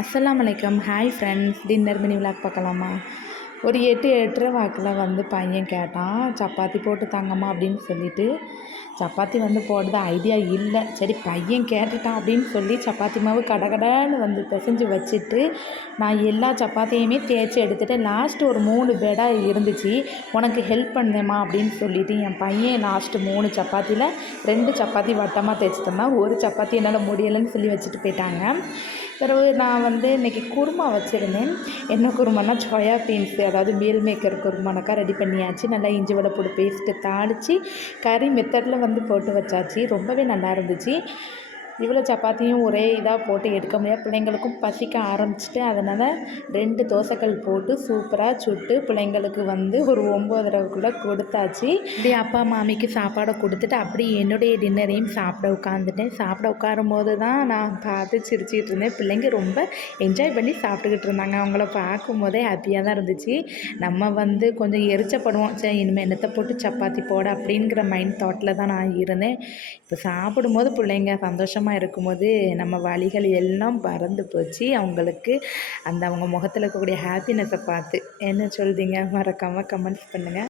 அஸ்ஸலாமு அலைக்கும். Hi friends, dinner mini vlog பார்க்கலாமா? ஒரு 8:30 வாக்கில் பையன் கேட்டான், சப்பாத்தி போட்டு தாங்கம்மா அப்படின்னு சொல்லிட்டு. சப்பாத்தி போடுறது ஐடியா இல்லை. சரி பையன் கேட்டுட்டான் அப்படின்னு சொல்லி சப்பாத்தி மாவு கடகடான்னு பிசைஞ்சு வச்சுட்டு, நான் எல்லா சப்பாத்தியுமே தேய்ச்சி எடுத்துகிட்டு லாஸ்ட்டு ஒரு 3 பேடாக இருந்துச்சு, உனக்கு ஹெல்ப் பண்ணேம்மா அப்படின்னு சொல்லிவிட்டு என் பையன் லாஸ்ட்டு 3 சப்பாத்தியில் 2 சப்பாத்தி வட்டமாக தேய்ச்சி தந்தான். ஒரு சப்பாத்தி என்னால் முடியலைன்னு சொல்லி வச்சுட்டு போயிட்டாங்க. பிறகு நான் இன்றைக்கி குருமா வச்சுருந்தேன். என்ன குருமானா சோயா பீன்ஸு, அதாவது மீல் மேக்கர் குருமானாக்கா ரெடி பண்ணியாச்சு. நல்லா இஞ்சி வடை பூண்டு பேஸ்ட்டு தாளித்து கறி மெத்தடில் போட்டு வச்சாச்சு. ரொம்பவே நல்லா இருந்துச்சு. இவ்வளோ சப்பாத்தியும் ஒரே இதாக போட்டு எடுக்க முடியாது, பிள்ளைங்களுக்கும் பசிக்க ஆரம்பிச்சிட்டு, அதனால் 2 தோசைக்கல் போட்டு சூப்பராக சுட்டு பிள்ளைங்களுக்கு ஒரு 9:30க்குள்ளே கொடுத்தாச்சு. இப்படி அப்பா மாமிக்கு சாப்பாடை கொடுத்துட்டு அப்படியே என்னுடைய டின்னரையும் சாப்பிட உட்காந்துட்டேன். சாப்பிட உட்காரும் போது தான் நான் பார்த்து சிரிச்சிக்கிட்டு இருந்தேன். பிள்ளைங்க ரொம்ப என்ஜாய் பண்ணி சாப்பிட்டுக்கிட்டு இருந்தாங்க. அவங்கள பார்க்கும் போதே ஹாப்பியாக தான் இருந்துச்சு. நம்ம கொஞ்சம் எரிச்சப்படுவோம், சரி இனிமேல் என்னத்தை போட்டு சப்பாத்தி போட அப்படிங்கிற மைண்ட் தாட்டில் தான் நான் இருந்தேன். இப்போ சாப்பிடும்போது பிள்ளைங்க சந்தோஷமாக இருக்கும்போது நம்ம வலிகள் எல்லாம் பறந்து போச்சு. அவங்களுக்கு அவங்க முகத்தில் இருக்கக்கூடிய ஹாப்பினஸை பார்த்து. என்ன சொல்கிறீங்க? மறக்காமல் கமெண்ட்ஸ் பண்ணுங்கள்.